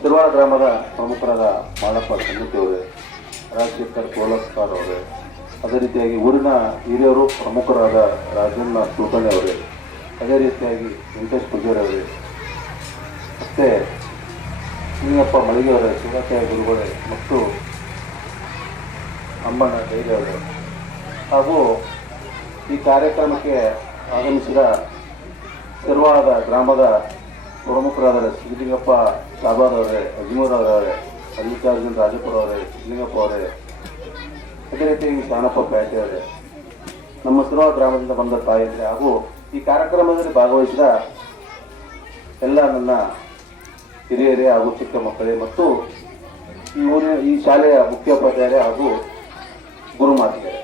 ತಿರುವಾಳ ಗ್ರಾಮದ ಪ್ರಮುಖರಾದ ಮಾಳಪ್ಪ ಸಮಿತಿ ಅವರೇ, ರಾಜಶೇಖರ್ ಕೋಲಪ್ಪಾರ್ ಅವರೇ, ಅದೇ ರೀತಿಯಾಗಿ ಊರಿನ ಹಿರಿಯರು ಪ್ರಮುಖರಾದ ರಾಜಣ್ಣ ಕುಲಕರ್ಣಿ ಅವರೇ, ಅದೇ ರೀತಿಯಾಗಿ ವೆಂಕಟೇಶ್ ಪೂಜಾರಿ ಅವರೇ, ಮತ್ತೆ ಲಿಂಗಪ್ಪ ಮಳಿಗೆ ಅವರೇ, ಶಿವಕಾಯ ಗುರುಗಳೇ ಮತ್ತು ಅಮ್ಮಣ್ಣ ಡೈರಿ ಅವರೇ ಹಾಗೂ ಈ ಕಾರ್ಯಕ್ರಮಕ್ಕೆ ಆಗಮಿಸಿದ ತಿರುವಾಳದ ಗ್ರಾಮದ ಪ್ರಮುಖರಾದ ಸಿದ್ಧಲಿಂಗಪ್ಪ ಶಾಬಾದ್ ಅವರೇ, ಅಜ್ಮೂರ್ ಅವರೇ, ಮಲ್ಲಿಕಾರ್ಜುನ್ ರಾಜಪುರ ಅವರೇ, ಸಿದ್ಧಲಿಂಗಪ್ಪ ಅವರೇ, ಅದೇ ರೀತಿಯಾಗಿ ಶಾಣಪ್ಪ ಪ್ಯಾಟೆ ಅವರೇ, ನಮ್ಮ ತಿರುವಾಳ ಗ್ರಾಮದಿಂದ ಬಂದ ತಾಯಿದ್ರೆ ಹಾಗೂ ಈ ಕಾರ್ಯಕ್ರಮದಲ್ಲಿ ಭಾಗವಹಿಸಿದ ಎಲ್ಲ ನನ್ನ ಹಿರಿಯರೇ ಹಾಗೂ ಚಿಕ್ಕ ಮಕ್ಕಳೇ ಮತ್ತು ಈ ಶಾಲೆಯ ಮುಖ್ಯೋಪಾಧ್ಯಾಯರೇ ಹಾಗೂ ಗುರುಮಾತೆಯರೇ.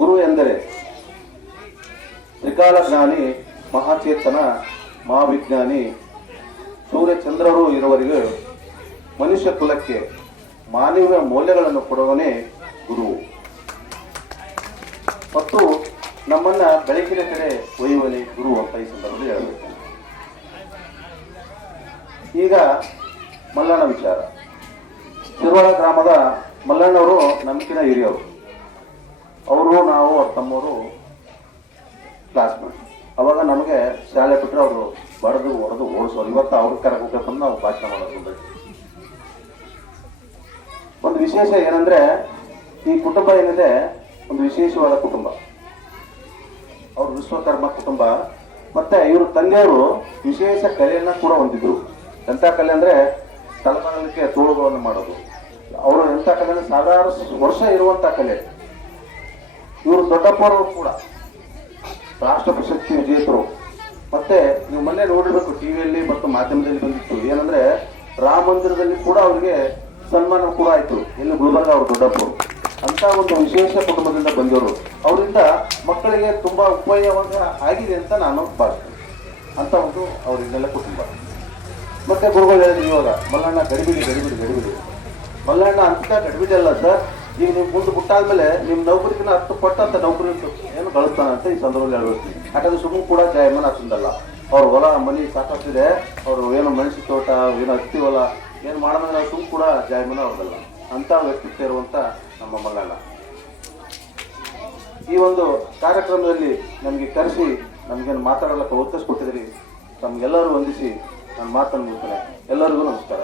ಗುರು ಎಂದರೆ ತ್ರಿಕಾಲ ಜ್ಞಾನಿ, ಮಹಾಚೇತನ, ಮಹಾವಿಜ್ಞಾನಿ, ಸೂರ್ಯಚಂದ್ರರು ಇರುವವರೆಗೆ ಮನುಷ್ಯ ಕುಲಕ್ಕೆ ಮಾನವೀಯ ಮೌಲ್ಯಗಳನ್ನು ಕೊಡುವನೇ ಗುರು ಮತ್ತು ನಮ್ಮನ್ನ ಬೆಳಕಿನ ಕಡೆ ಒಯ್ಯುವನೇ ಗುರು ಅಂತ ಈ ಸಂದರ್ಭದಲ್ಲಿ ಹೇಳಬೇಕು. ಈಗ ಮಲ್ಲಣ್ಣ ವಿಚಾರ. ತಿರುವಾಳ ಗ್ರಾಮದ ಮಲ್ಲಣ್ಣವರು ನಮ್ಕಿನ ಹಿರಿಯವರು. ಅವರು ನಾವು ಅವ್ರ ತಮ್ಮವರು ಕ್ಲಾಸ್ಮೇಟ್. ಅವಾಗ ನಮಗೆ ಶಾಲೆ ಬಿಟ್ಟರೆ ಅವರು ಬರೆದು ಹೊಡೆದು ಓಡಿಸೋರು. ಇವತ್ತು ಅವ್ರ ಕರೆಕ್ಟ್ ಬಂದು ನಾವು ಭಾಷಣ ಮಾಡೋದು. ಒಂದು ವಿಶೇಷ ಏನಂದ್ರೆ ಈ ಕುಟುಂಬ ಏನಿದೆ ಒಂದು ವಿಶೇಷವಾದ ಕುಟುಂಬ. ಅವ್ರ ವಿಶ್ವಕರ್ಮ ಕುಟುಂಬ. ಮತ್ತೆ ಇವರು ತಂದೆಯವರು ವಿಶೇಷ ಕಲೆಯನ್ನ ಕೂಡ ಹೊಂದಿದ್ರು. ಎಂಥ ಕಲೆ ಅಂದ್ರೆ ತಲೆಮಾರಲಿಕ್ಕೆ ತೋಳುಗಳನ್ನು ಮಾಡೋದು. ಅವರು ಎಂಥ ಕಲೆ ಅಂದ್ರೆ ಸಾವಿರಾರು ವರ್ಷ ಇರುವಂತ ಕಲೆ. ಇವರು ದೊಡ್ಡಪ್ಪವರು ಕೂಡ ರಾಷ್ಟ್ರ ಪ್ರಶಸ್ತಿ ವಿಜೇತರು. ಮತ್ತೆ ನೀವು ಮೊನ್ನೆ ನೋಡಿರ್ಬೇಕು ಟಿವಿಯಲ್ಲಿ ಮತ್ತು ಮಾಧ್ಯಮದಲ್ಲಿ ಬಂದಿತ್ತು. ಏನಂದ್ರೆ ರಾಮ ಮಂದಿರದಲ್ಲಿ ಕೂಡ ಅವರಿಗೆ ಸನ್ಮಾನ ಕೂಡ ಆಯ್ತು. ಇಲ್ಲಿ ಗುಲ್ಬರ್ಗ ಅವರು ದೊಡ್ಡಪ್ಪರು. ಅಂತ ಒಂದು ವಿಶೇಷ ಕುಟುಂಬದಿಂದ ಬಂದವರು. ಅವರಿಂದ ಮಕ್ಕಳಿಗೆ ತುಂಬಾ ಉಪಯೋಗ ಆಗಿದೆ ಅಂತ ನಾನು ಭಾವಿಸ್ತೇನೆ. ಅಂತ ಒಂದು ಅವರಿಂದೆಲ್ಲ ಕುಟುಂಬ. ಮತ್ತೆ ಗುರುಗಳು ಹೇಳಿದ್ರು ಇವಾಗ ಮಲ್ಲಣ್ಣ ಗಡಿಬಿಡಿ. ಮಲ್ಲಣ್ಣ ಅಂತ ಗಡಿಬಿಡಿ ಅಲ್ಲ ಸರ್. ಈಗ ನೀವು ಮುಂದೆ ಬಿಟ್ಟಾದ್ಮೇಲೆ ನಿಮ್ಮ ನೌಕರಿಗಿನ 10 ಪಟ್ಟು ಅಂತ ನೌಕರಿ ಏನು ಗಳಿಸ್ತಾನಂತ ಈ ಸಂದರ್ಭದಲ್ಲಿ ಹೇಳ್ಬೇಕು. ಯಾಕಂದ್ರೆ ಸುಮ್ಮನೆ ಕೂಡ ಜಾಯಮಾನ ಆಗ್ತದಲ್ಲ. ಅವ್ರ ಹೊಲ ಮನಿ ಸಾಕಷ್ಟಿದೆ. ಅವರು ಏನು ಮೆಣಸು ತೋಟ, ಏನೋ ಹತ್ತಿ ಹೊಲ ಏನು ಮಾಡೋದ್ರೆ ಸುಮ್ಮನೆ ಕೂಡ ಜಾಯಮಾನ ಅವ್ರದಲ್ಲ. ಅಂತ ವ್ಯಕ್ತಿತ್ವ ಇರುವಂತ ನಮ್ಮ ಮಲ್ಲಣ್ಣ ಈ ಒಂದು ಕಾರ್ಯಕ್ರಮದಲ್ಲಿ ನಮಗೆ ಕರೆಸಿ ನಮಗೇನು ಮಾತಾಡೋಕ್ಕೆ ಅವಕಾಶ ಕೊಟ್ಟಿದ್ರಿ. ತಮ್ಗೆಲ್ಲರೂ ವಂದಿಸಿ ನನ್ನ ಮಾತನ್ನು ಮುಗಿಸ್ತೇನೆ. ಎಲ್ಲರಿಗೂ ನಮಸ್ಕಾರ.